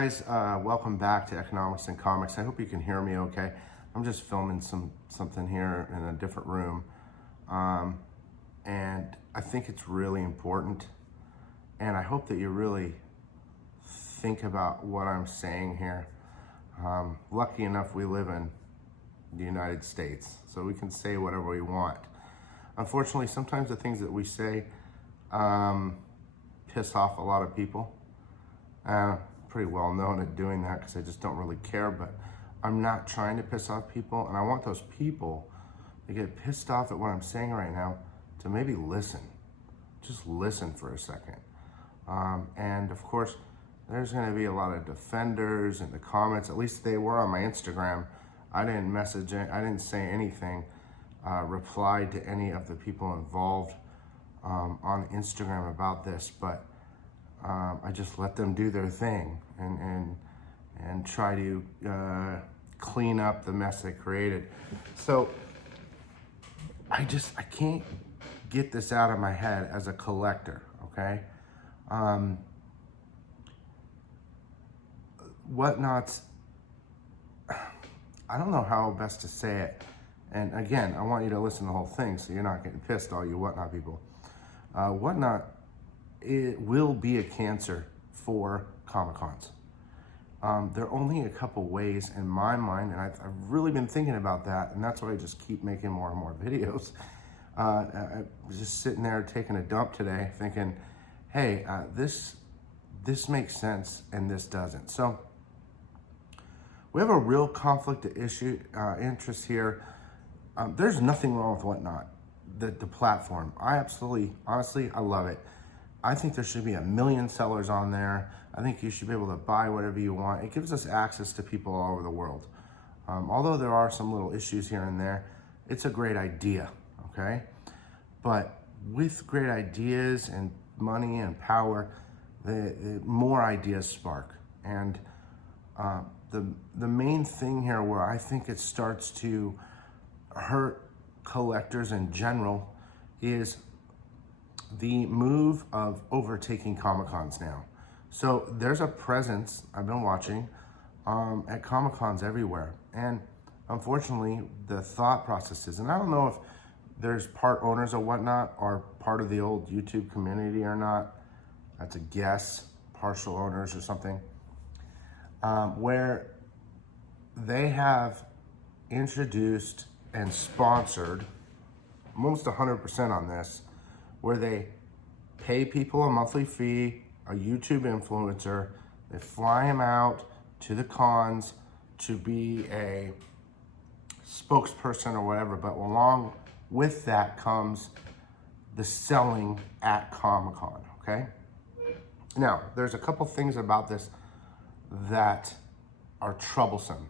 guys, welcome back to Economics and Comics. I hope you can hear me okay. I'm just filming something here in a different room. And I think it's really important. And I hope that you really think about what I'm saying here. Lucky enough, we live in the United States, so we can say whatever we want. Unfortunately, sometimes the things that we say piss off a lot of people. Pretty well known at doing that because I just don't really care, but I'm not trying to piss off people, and I want those people that get pissed off at what I'm saying right now to maybe listen. Just listen for a second. And of course, there's going to be a lot of defenders in the comments. At least they were on my Instagram. I didn't message it. I didn't say anything, replied to any of the people involved on Instagram about this, but I just let them do their thing and try to clean up the mess they created. So I can't get this out of my head as a collector, okay? Whatnot's, I don't know how best to say it. And again, I want you to listen to the whole thing so you're not getting pissed, all you Whatnot people. Whatnot, it will be a cancer for Comic-Cons. There are only a couple ways in my mind, and I've really been thinking about that, and that's why I just keep making more and more videos. I was just sitting there taking a dump today thinking, hey, this makes sense and this doesn't. So we have a real conflict of interest here. There's nothing wrong with Whatnot, the platform. Honestly, I love it. I think there should be 1 million sellers on there. I think you should be able to buy whatever you want. It gives us access to people all over the world. Although there are some little issues here and there, it's a great idea, okay? But with great ideas and money and power, the more ideas spark. And the main thing here where I think it starts to hurt collectors in general is the move of overtaking Comic-Cons now. So there's a presence I've been watching at Comic-Cons everywhere. And unfortunately, the thought processes, and I don't know if there's part owners or Whatnot or part of the old YouTube community or not. That's a guess, partial owners or something, where they have introduced and sponsored almost 100% on this, where they pay people a monthly fee, a YouTube influencer, they fly him out to the cons to be a spokesperson or whatever, but along with that comes the selling at Comic-Con, okay? Now, there's a couple things about this that are troublesome.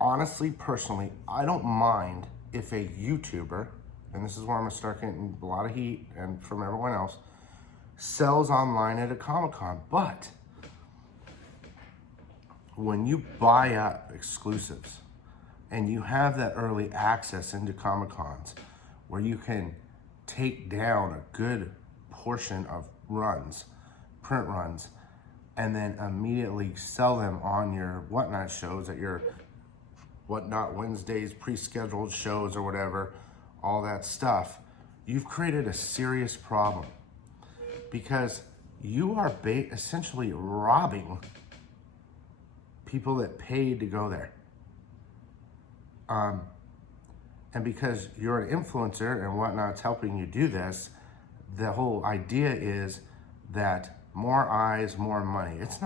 Honestly, personally, I don't mind if a YouTuber, and this is where I'm gonna start getting a lot of heat and from everyone else, sells online at a Comic-Con. But when you buy up exclusives and you have that early access into Comic-Cons where you can take down a good portion of runs, print runs, and then immediately sell them on your Whatnot shows at your Whatnot Wednesdays, pre-scheduled shows or whatever, all that stuff, you've created a serious problem because you are essentially robbing people that paid to go there. And because you're an influencer and Whatnot's helping you do this, the whole idea is that more eyes, more money. It's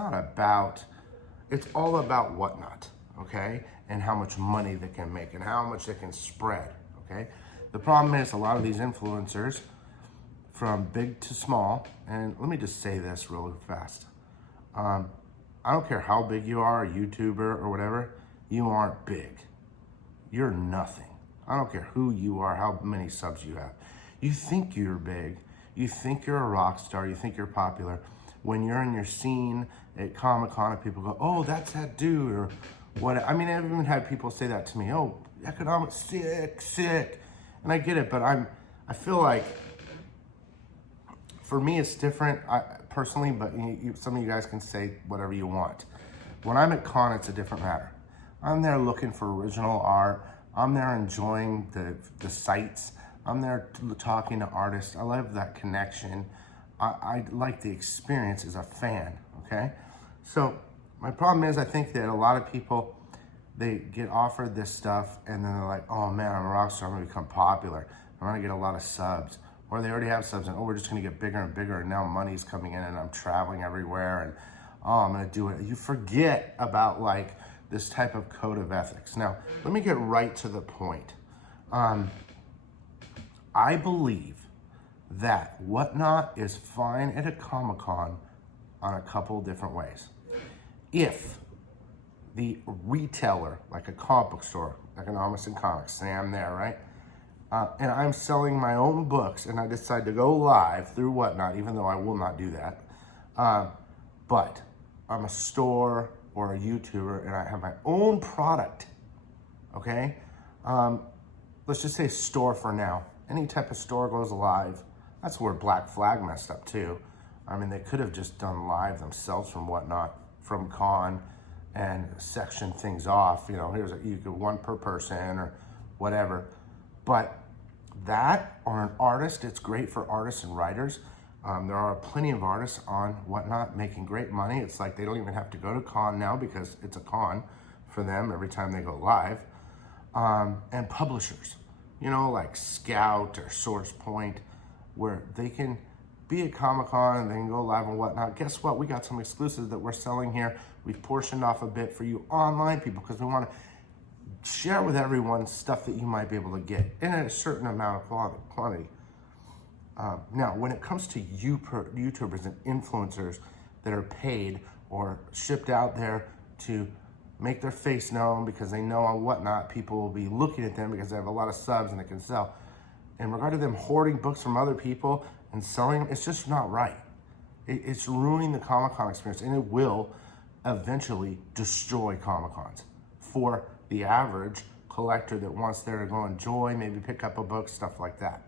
all about Whatnot, okay? And how much money they can make and how much they can spread, okay? The problem is a lot of these influencers, from big to small, and let me just say this really fast. I don't care how big you are, a YouTuber or whatever, you aren't big. You're nothing. I don't care who you are, how many subs you have. You think you're big, you think you're a rock star, you think you're popular. When you're in your scene at Comic-Con and people go, oh, that's that dude, or what? I mean, I've even had people say that to me, oh, Economics, sick. And I get it, but I feel like, for me, it's different. personally, but some of you guys can say whatever you want. When I'm at con, it's a different matter. I'm there looking for original art. I'm there enjoying the sights. I'm there talking to artists. I love that connection. I like the experience as a fan, okay? So my problem is I think that a lot of people, they get offered this stuff and then they're like, oh man, I'm a rock star, I'm gonna become popular. I'm gonna get a lot of subs. Or they already have subs and, oh, we're just gonna get bigger and bigger and now money's coming in and I'm traveling everywhere and, oh, I'm gonna do it. You forget about like this type of code of ethics. Now, let me get right to the point. I believe that Whatnot is fine at a Comic-Con on a couple different ways. If the retailer, like a comic book store, Economics and Comics, say I'm there, right? And I'm selling my own books and I decide to go live through Whatnot, even though I will not do that. But I'm a store or a YouTuber and I have my own product, okay? Let's just say store for now. Any type of store goes live. That's where Black Flag messed up too. I mean, they could have just done live themselves from Whatnot, from con, and section things off. You know, you could one per person or whatever. But that, or an artist, it's great for artists and writers. There are plenty of artists on Whatnot making great money. It's like they don't even have to go to con now because it's a con for them every time they go live. And publishers, you know, like Scout or Source Point, where they can be at Comic-Con and they can go live and Whatnot. Guess what? We got some exclusives that we're selling here. We've portioned off a bit for you online people because we want to share with everyone stuff that you might be able to get in a certain amount of quantity. Now, when it comes to YouTubers and influencers that are paid or shipped out there to make their face known because they know on Whatnot people will be looking at them because they have a lot of subs and they can sell. In regard to them hoarding books from other people and selling them, it's just not right. It's ruining the Comic-Con experience, and it will eventually destroy Comic-Cons for the average collector that wants there to go enjoy, maybe pick up a book, stuff like that.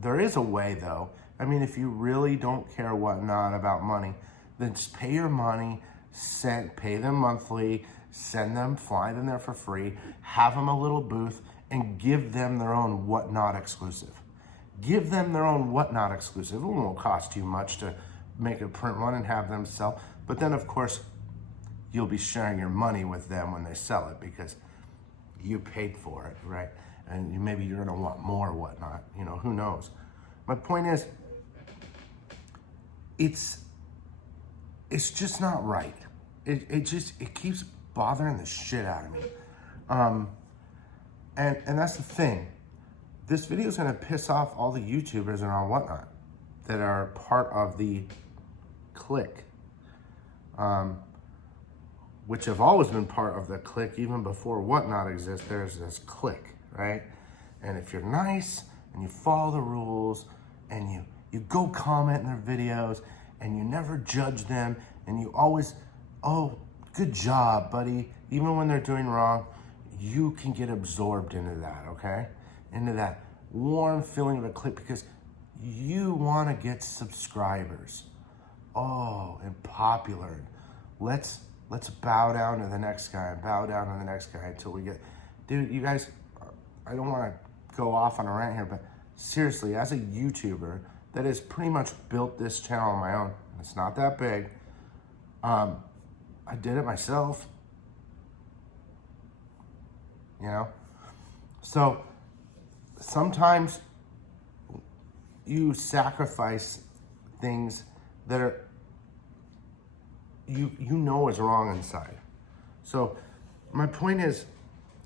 There is a way though. I mean, if you really don't care Whatnot about money, then just pay your money, pay them monthly, send them, fly them there for free, have them a little booth, and give them their own Whatnot exclusive. Give them their own Whatnot exclusive. It won't cost you much to make a print one and have them sell. But then, of course, you'll be sharing your money with them when they sell it because you paid for it, right? And maybe you're gonna want more Whatnot, you know, who knows? My point is, it's just not right. It keeps bothering the shit out of me. And that's the thing. This video is gonna piss off all the YouTubers and on Whatnot that are part of the clique, which have always been part of the clique even before Whatnot exists. There's this clique, right? And if you're nice and you follow the rules and you go comment in their videos and you never judge them and you always, oh, good job, buddy, even when they're doing wrong, you can get absorbed into that, okay? Into that warm feeling of a clique because you want to get subscribers. Oh, and popular. Let's bow down to the next guy and bow down to the next guy until we get... Dude, you guys, I don't want to go off on a rant here, but seriously, as a YouTuber that has pretty much built this channel on my own, and it's not that big, I did it myself. You know? So sometimes you sacrifice things that are you know is wrong inside. So my point is,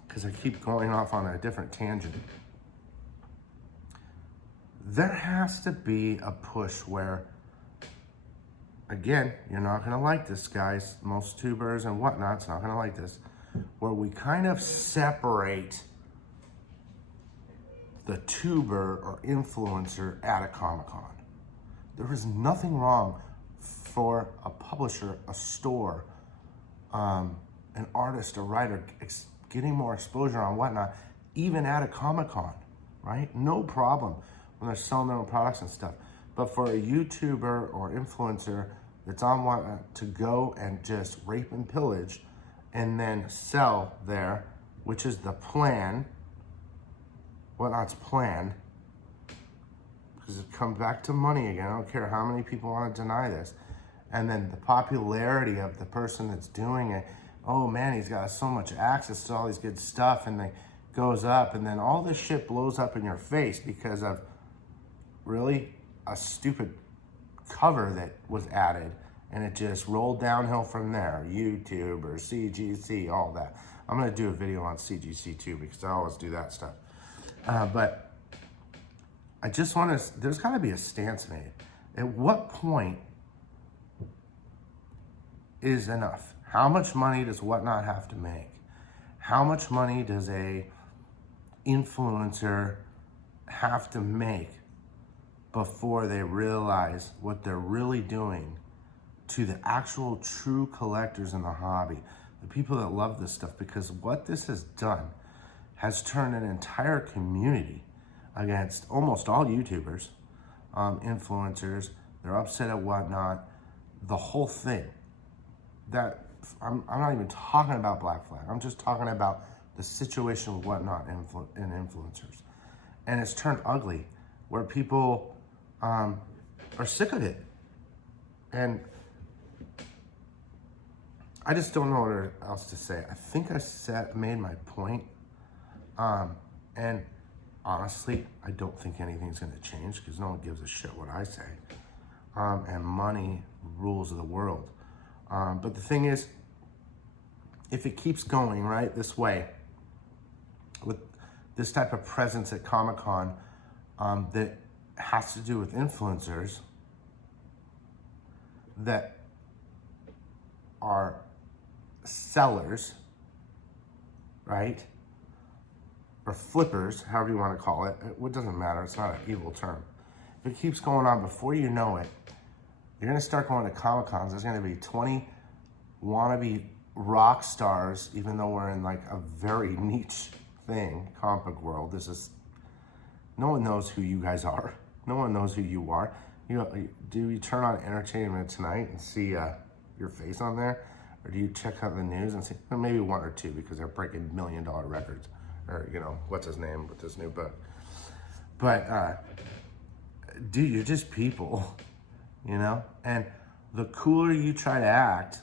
because I keep going off on a different tangent, there has to be a push where, again, you're not gonna like this, guys, most tubers and Whatnot's not gonna like this, where we kind of separate the tuber or influencer at a Comic-Con. There is nothing wrong for a publisher, a store, an artist, a writer, getting more exposure on Whatnot, even at a Comic-Con, right? No problem when they're selling their own products and stuff. But for a YouTuber or influencer that's on Whatnot to go and just rape and pillage and then sell there, which is the plan, Whatnot's plan, because it comes back to money again. I don't care how many people want to deny this. And then the popularity of the person that's doing it. Oh man, he's got so much access to all these good stuff, and then goes up, and then all this shit blows up in your face because of really a stupid cover that was added, and it just rolled downhill from there. YouTube or CGC, all that. I'm gonna do a video on CGC too, because I always do that stuff. But I just want to, there's gotta be a stance made. At what point is enough? How much money does Whatnot have to make? How much money does a influencer have to make before they realize what they're really doing to the actual true collectors in the hobby, the people that love this stuff? Because what this has done has turned an entire community against almost all YouTubers, influencers. They're upset at Whatnot, the whole thing. That I'm not even talking about Black Flag. I'm just talking about the situation with Whatnot and influencers. And it's turned ugly where people are sick of it. And I just don't know what else to say. I think I made my point. And honestly, I don't think anything's going to change because no one gives a shit what I say. And money rules the world. But the thing is, if it keeps going right this way, with this type of presence at Comic-Con that has to do with influencers that are sellers, right? Or flippers, however you want to call it. It doesn't matter. It's not an evil term. If it keeps going on, before you know it, you're going to start going to Comic-Cons. There's going to be 20 wannabe rock stars, even though we're in like a very niche thing, comic book world. No one knows who you guys are. No one knows who you are. Do you turn on Entertainment Tonight and see your face on there? Or do you check out the news and see, well, maybe one or two, because they're breaking $1 million records. Or, what's his name with this new book. But, dude, you're just people, And the cooler you try to act,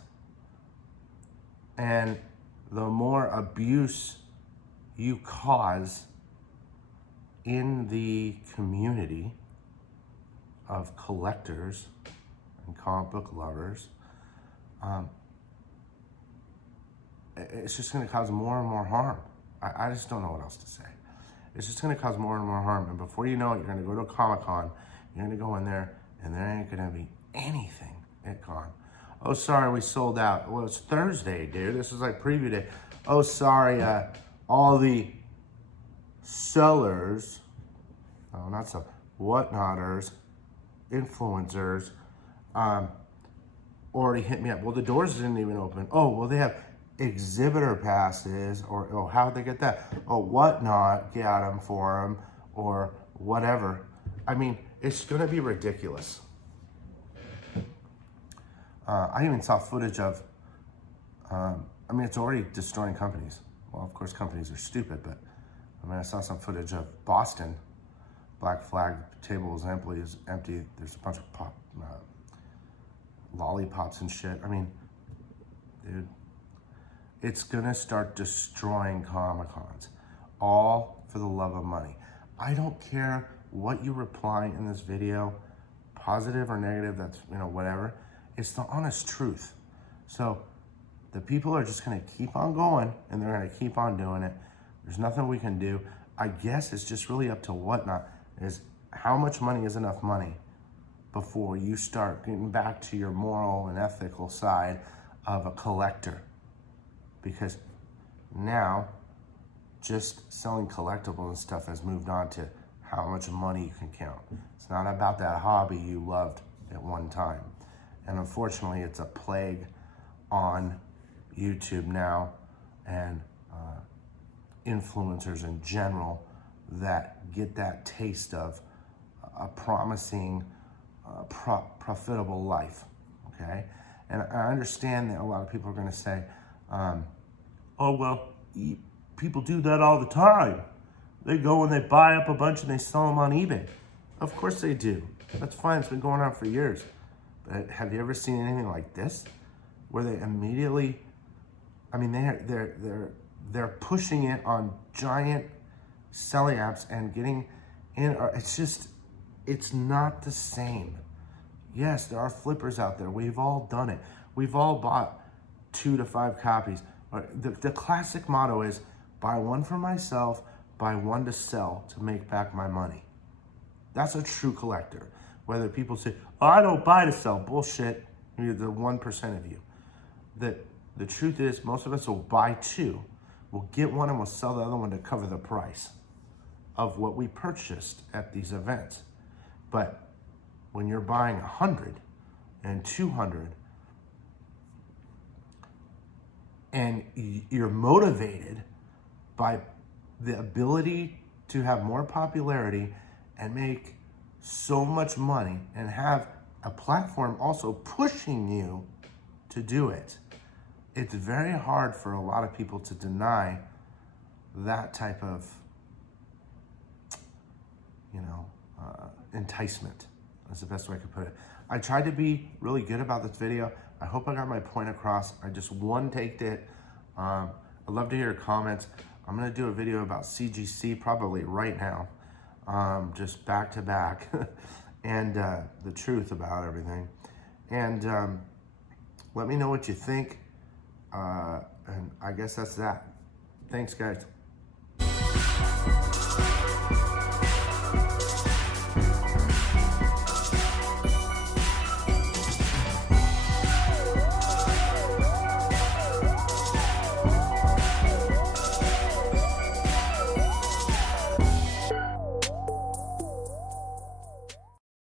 and the more abuse you cause in the community of collectors and comic book lovers, it's just going to cause more and more harm. I just don't know what else to say. It's just going to cause more and more harm. And before you know it, you're going to go to a Comic-Con, you're going to go in there, and there ain't going to be anything at con. Oh, sorry, we sold out. Well, it's Thursday, dude. This is like preview day. Oh, sorry, all the sellers, not some Whatnotters, influencers, already hit me up. Well, the doors didn't even open. Oh, well, they have exhibitor passes, or oh, how'd they get that? Oh, Whatnot got them for them, or whatever. I mean, it's gonna be ridiculous. I even saw footage of, it's already destroying companies. Well, of course, companies are stupid, but I saw some footage of Boston, Black Flag, table was empty. There's a bunch of lollipops and shit. Dude, it's gonna start destroying Comic-Cons, all for the love of money. I don't care what you reply in this video, positive or negative, that's, whatever. It's the honest truth. So the people are just gonna keep on going, and they're gonna keep on doing it. There's nothing we can do. I guess it's just really up to Whatnot, is how much money is enough money before you start getting back to your moral and ethical side of a collector. Because now, just selling collectibles and stuff has moved on to how much money you can count. It's not about that hobby you loved at one time. And unfortunately, it's a plague on YouTube now, and influencers in general that get that taste of a promising profitable life, okay? And I understand that a lot of people are going to say, oh, well, people do that all the time. They go and they buy up a bunch and they sell them on eBay. Of course they do. That's fine. It's been going on for years. But have you ever seen anything like this, where they immediately? I mean, they're pushing it on giant selling apps and getting in. It's not the same. Yes, there are flippers out there. We've all done it. We've all bought 2 to 5 copies. The classic motto is, buy one for myself, buy one to sell to make back my money. That's a true collector. Whether people say, oh, I don't buy to sell, bullshit, you're the 1% of you. The truth is, most of us will buy 2, we'll get one and we'll sell the other one to cover the price of what we purchased at these events. But when you're buying 100 and 200 and you're motivated by the ability to have more popularity and make so much money and have a platform also pushing you to do it, it's very hard for a lot of people to deny that type of, enticement. That's the best way I could put it. I tried to be really good about this video. I hope I got my point across. I just one-taked it. I'd love to hear your comments. I'm gonna do a video about CGC probably right now, just back to back, and the truth about everything. And let me know what you think. And I guess that's that. Thanks, guys.